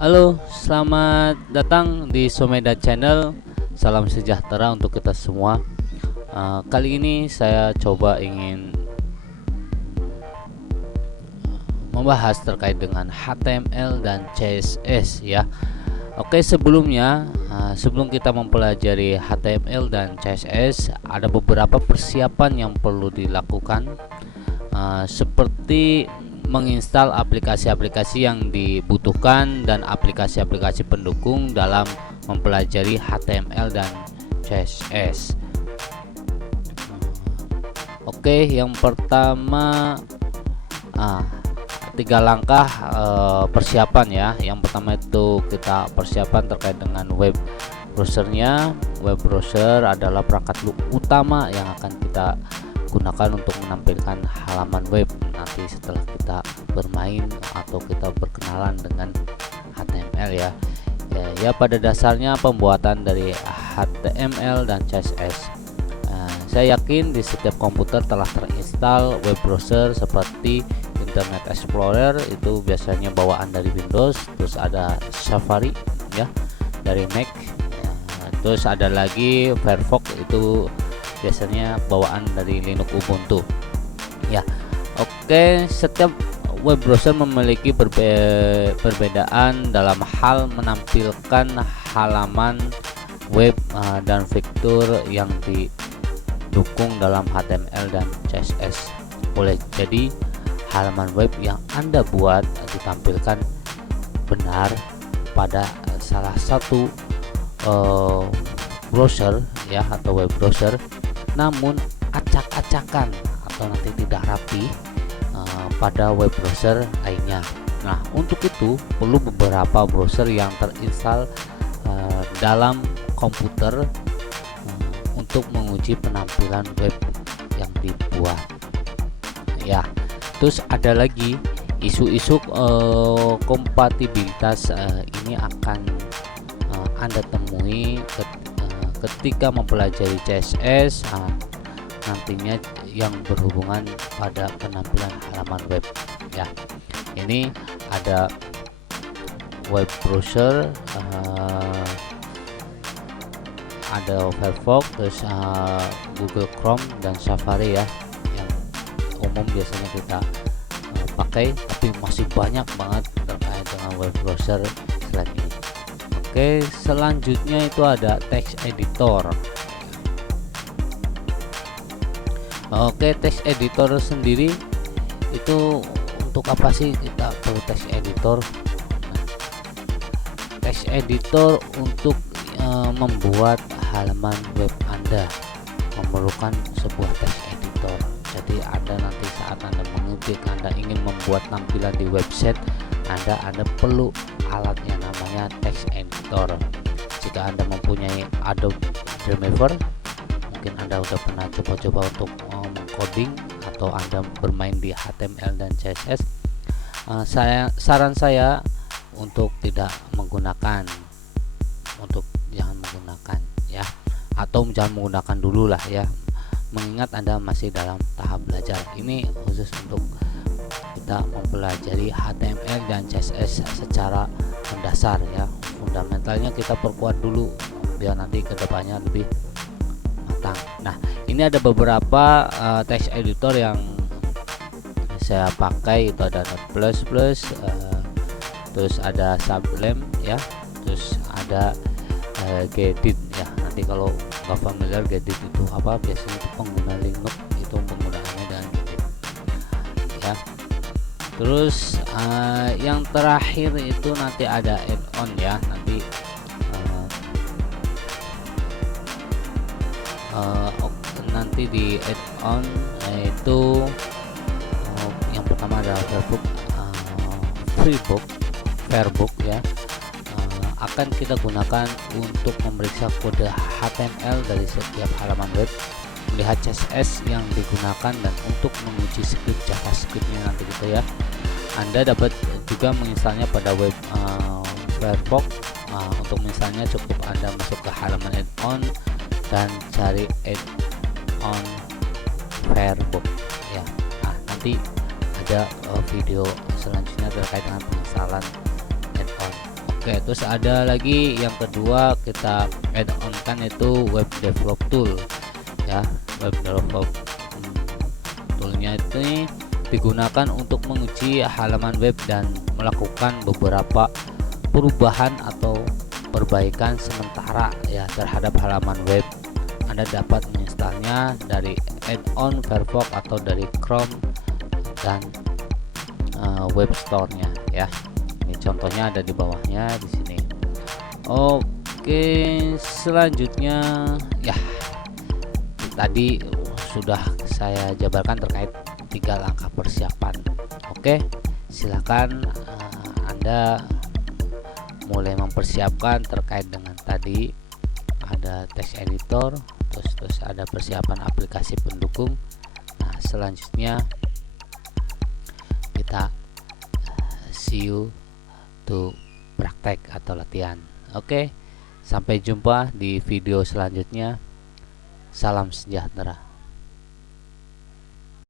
Halo, selamat datang di Someda Channel. Salam sejahtera untuk kita semua. Kali ini saya coba ingin membahas terkait dengan HTML dan CSS ya. Oke, sebelumnya sebelum kita mempelajari HTML dan CSS, ada beberapa persiapan yang perlu dilakukan, seperti menginstal aplikasi-aplikasi yang dibutuhkan dan aplikasi-aplikasi pendukung dalam mempelajari HTML dan CSS. Oke, yang pertama, tiga langkah persiapan ya. Yang pertama itu kita persiapan terkait dengan web browsernya. Web browser adalah perangkat utama yang akan kita gunakan untuk menampilkan halaman web nanti setelah kita bermain atau kita berkenalan dengan HTML ya. Ya, pada dasarnya pembuatan dari HTML dan CSS, saya yakin di setiap komputer telah terinstall web browser seperti Internet Explorer, itu biasanya bawaan dari Windows, terus ada Safari ya dari Mac, terus ada lagi Firefox, itu biasanya bawaan dari Linux Ubuntu ya. Oke, setiap web browser memiliki perbedaan dalam hal menampilkan halaman web dan fitur yang didukung dalam HTML dan CSS. Boleh jadi halaman web yang Anda buat ditampilkan benar pada salah satu browser ya, atau web browser, namun acak-acakan atau nanti tidak rapi pada web browser lainnya. Nah, untuk itu perlu beberapa browser yang terinstall dalam komputer untuk menguji penampilan web yang dibuat ya. Terus ada lagi isu-isu kompatibilitas, ini akan Anda temui ketika mempelajari CSS nantinya yang berhubungan pada penampilan halaman web ya. Ini ada web browser, ada Firefox, terus Google Chrome dan Safari ya, yang umum biasanya kita pakai, tapi masih banyak banget terkait dengan web browser selain ini. Oke, selanjutnya itu ada text editor. Oke, text editor sendiri itu untuk apa sih kita perlu text editor? Text editor untuk membuat halaman web Anda memerlukan sebuah text editor. Jadi Anda nanti saat Anda mengetik, Anda ingin membuat tampilan di website Anda perlu alat yang namanya text editor. Jika Anda mempunyai Adobe Dreamweaver, mungkin Anda udah pernah coba-coba untuk coding atau Anda bermain di HTML dan CSS, saran saya untuk jangan menggunakan ya, atau jangan menggunakan dulu lah ya, mengingat Anda masih dalam tahap belajar. Ini khusus untuk kita mempelajari HTML dan CSS secara mendasar ya. Fundamentalnya kita perkuat dulu biar nanti kedepannya lebih matang. Nah, ini ada beberapa text editor yang saya pakai, itu ada Notepad++, terus ada Sublime ya, terus ada Gedit ya. Nanti kalau nggak familiar Gedit itu apa, biasanya itu pengguna Linux itu penggunaannya dengan Gedit ya. Terus yang terakhir itu nanti ada add-on ya. Nanti di add-on itu yang pertama ada Fairbook ya, akan kita gunakan untuk memeriksa kode HTML dari setiap halaman web, melihat CSS yang digunakan, dan untuk menguji script JavaScript-nya nanti gitu ya. Anda dapat juga menginstalnya pada web Firefox. Untuk misalnya cukup Anda masuk ke halaman add-on dan cari add-on Firefox ya. Nah, nanti ada video selanjutnya terkait dengan penginstalan add-on. Oke, terus ada lagi yang kedua kita add on kan itu web develop tool ya. Web develop toolnya itu digunakan untuk menguji halaman web dan melakukan beberapa perubahan atau perbaikan sementara ya terhadap halaman web. Anda dapat menginstalnya dari add-on Firefox atau dari Chrome dan web store-nya ya. Ini contohnya ada di bawahnya di sini. Oke, selanjutnya ya tadi sudah saya jabarkan terkait 3 langkah persiapan. Oke, silakan Anda mulai mempersiapkan terkait dengan tadi ada text editor, terus ada persiapan aplikasi pendukung. Nah, selanjutnya kita see you to praktek atau latihan. Oke, sampai jumpa di video selanjutnya. Salam sejahtera.